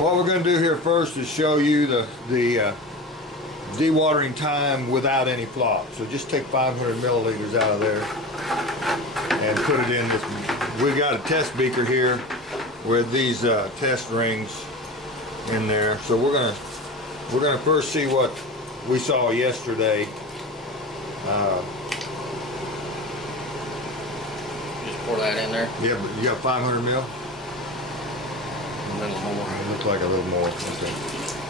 What we're going to do here first is show you the dewatering time without any flock. So just take 500 milliliters out of there and put it in this. We got a test beaker here with these test rings in there. So we're gonna first see what we saw yesterday. Just pour that in there. Yeah, but you got 500 mil? A little more. It looks like a little more. Okay.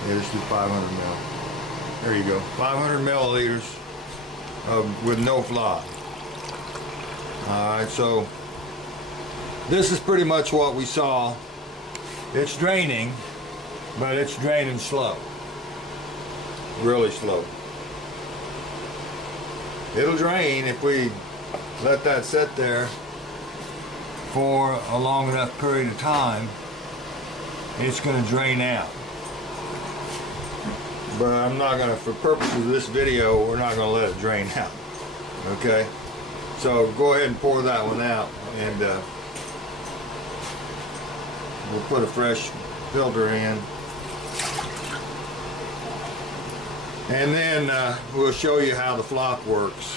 Yeah, just do 500 mil. There you go. 500 milliliters with no flock. Alright, so this is pretty much what we saw. It's draining, but it's draining slow. Really slow. It'll drain if we let that sit there for a long enough period of time. It's going to drain out. But I'm not going to, for purposes of this video, we're not going to let it drain out. Okay? So go ahead and pour that one out, and we'll put a fresh filter in. And then we'll show you how the flock works.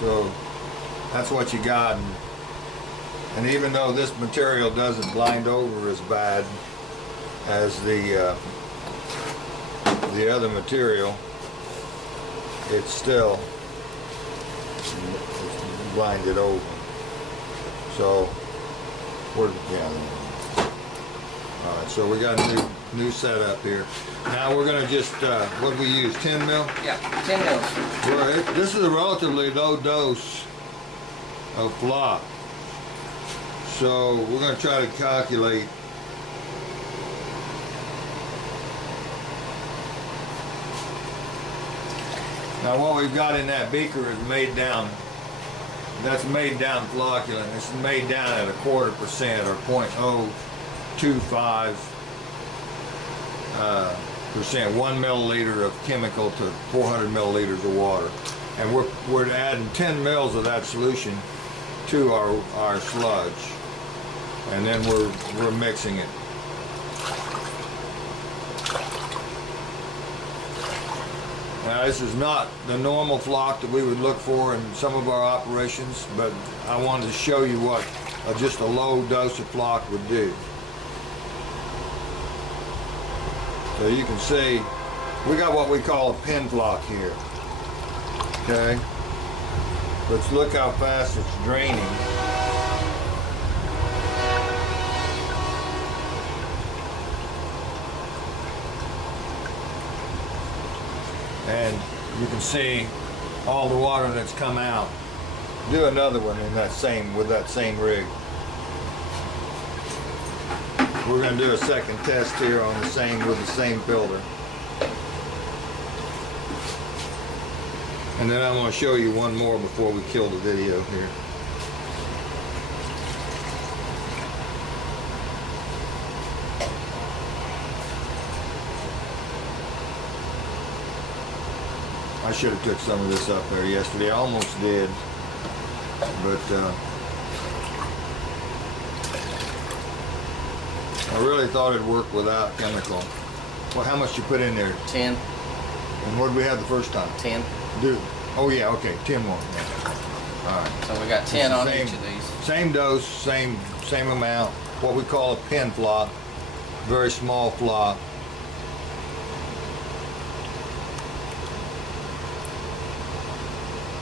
So that's what you got. And even though this material doesn't blind over as bad as the other material, it's still blinded over. So alright, so we got a new setup here. Now we're gonna just what do we use, 10 mil? Yeah, 10 mils. Well, this is a relatively low dose of flock. So we're going to try to calculate. Now what we've got in that beaker is made down. That's made down flocculant. It's made down at 1/4% or 0.025%. 1 milliliter of chemical to 400 milliliters of water, and we're adding 10 mils of that solution to our sludge. And then we're mixing it. Now this is not the normal flock that we would look for in some of our operations, but I wanted to show you what just a low dose of flock would do. So you can see we got what we call a pin flock here. Okay? Let's look how fast it's draining. And you can see all the water that's come out. Do another one in with that same rig. We're going to do a second test here on with the same filter. And then I'm going to show you one more before we kill the video here. I should have took some of this up there yesterday. I almost did, but I really thought it'd work without chemical. Well, how much you put in there? 10. And what did we have the first time? 10. Oh yeah, okay, 10 more. All right. So we got 10 on each of these. Same dose, same amount. What we call a pin flock, very small flock.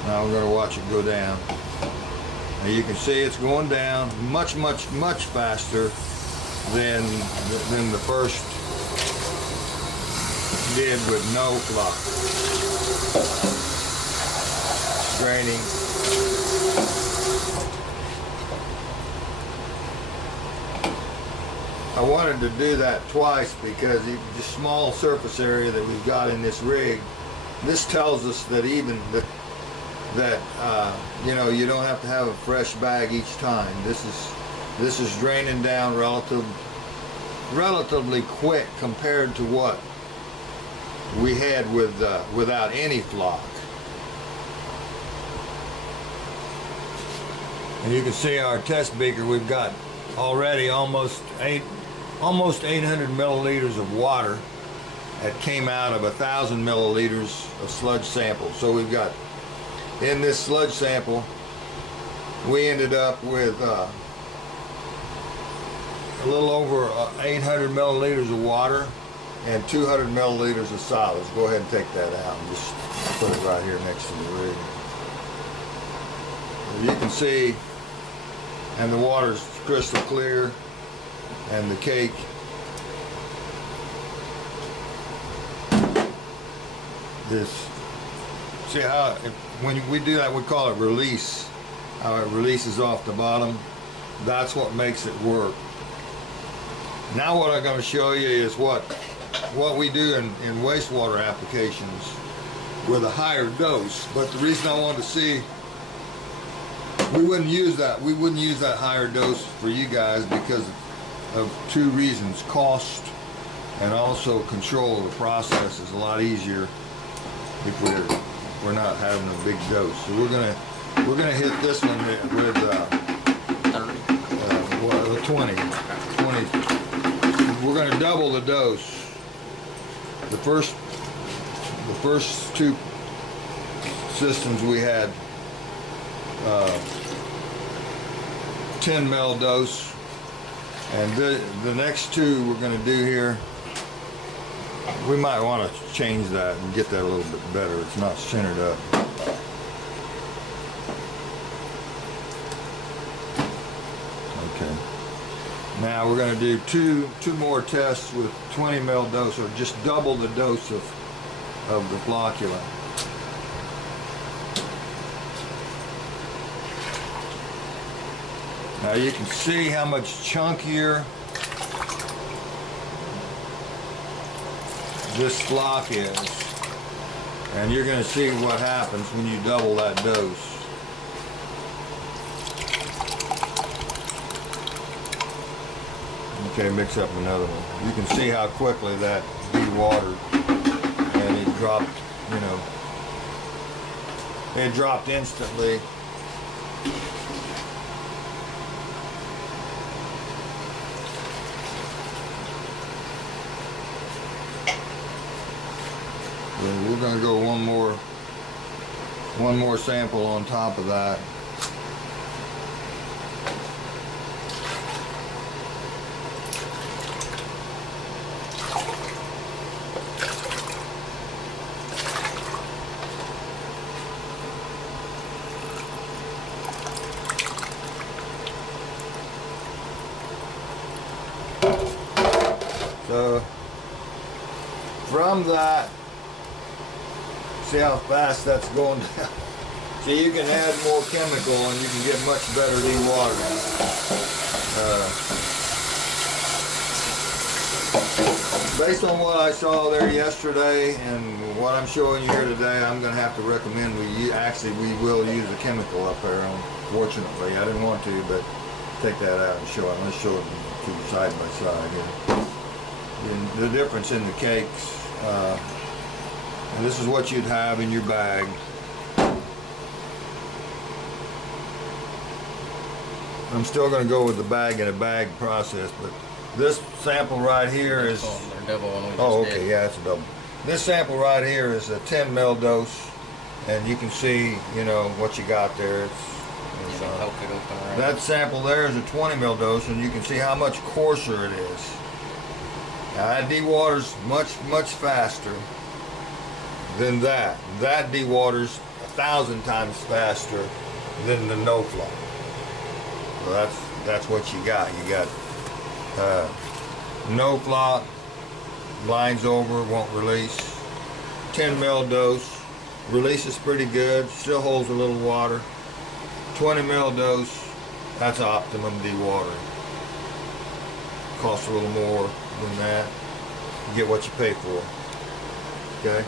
Now we're going to watch it go down. Now you can see it's going down much faster than the first did with no flock. Draining. I wanted to do that twice because the small surface area that we've got in this rig, this tells us that even that you know, you don't have to have a fresh bag each time. This is draining down relatively quick compared to what we had without any flock. And you can see our test beaker, we've got already almost 800 milliliters of water that came out of 1,000 milliliters of sludge sample. So we've got, in this sludge sample, we ended up with a little over 800 milliliters of water and 200 milliliters of solids. Go ahead and take that out and just put it right here next to the rig. You can see, and the water's crystal clear, and the cake see how when we do that, we call it release, how it releases off the bottom. That's what makes it work. Now what I'm going to show you is what we do in wastewater applications with a higher dose. But the reason I wanted to see, we wouldn't use that higher dose for you guys because of two reasons: cost, and also control of the process is a lot easier if we're not having a big dose. So we're gonna hit this one with 20. We're gonna double the dose. The first two systems we had 10 ml dose, and the next two we're going to do here, we might want to change that and get that a little bit better. It's not centered up. Okay. Now we're going to do two more tests with 20 ml dose, or just double the dose of the flocculant. Now you can see how much chunkier this flock is, and you're going to see what happens when you double that dose. Okay, mix up another one. You can see how quickly that dewatered, and it dropped, it dropped instantly. We're going to go one more sample on top of that. So from that, see how fast that's going down. So you can add more chemical and you can get much better dewatering. Based on what I saw there yesterday and what I'm showing you here today, I'm going to have to recommend we will use a chemical up there. Unfortunately, I didn't want to, but take that out and show it. Let's show it to you side by side here. And the difference in the cakes. And this is what you'd have in your bag. I'm still going to go with the bag in a bag process, but this sample right here is... Oh, okay, yeah, it's a double. This sample right here is a 10 ml dose, and you can see, what you got there. That sample there is a 20 ml dose, and you can see how much coarser it is. Now, that dewaters much faster than that. That dewaters 1,000 times faster than the no flock. So that's what you got. You got no flock, blinds over, won't release. 10 ml dose, releases pretty good, still holds a little water. 20 ml dose, that's optimum dewatering. Costs a little more than that. You get what you pay for. Okay.